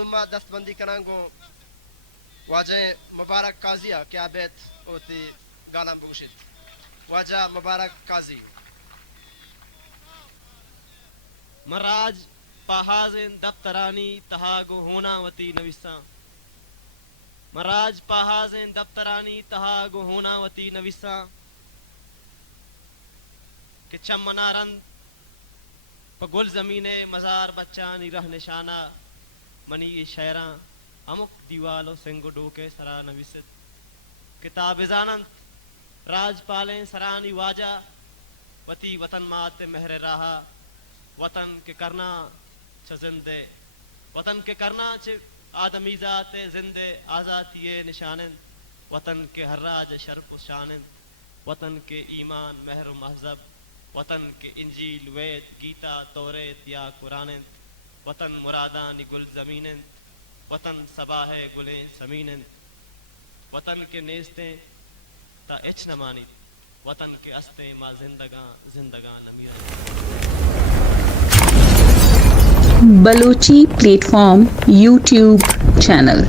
نما دست بندی کنانگو واجه مبارک قاضیہ کیا بیت ہوتی گالم بگوشید واجه مبارک قاضی مراج پاہازن دفترانی تہاگو ہونا وتی نویساں مراج پاہازن دفترانی تہاگو ہونا وتی نویساں کہ چم منارند پگل زمین مزار بچانی رہ نشانہ منی شعراں امک دیوالو سنگ ڈوکے سرا نویست کتاب زانند راج پالیں سرانی واجہ وتی وطن مات مہر راہا وطن کے کرنا چھ زندے وطن کے کرنا چھ آدمی ذات زندے آزادی نشانند وطن کے ہر راج شرف و شانند وطن کے ایمان مہر و مہذب وطن کے انجیل وید گیتا توریت یا قرآنند وطن مرادان گل زمینند وطن صباح گلیں سمینند وطن کے نیستیں تا اچ نمانی وطن کے استیں ما زندگاں امیر Balochi platform YouTube channel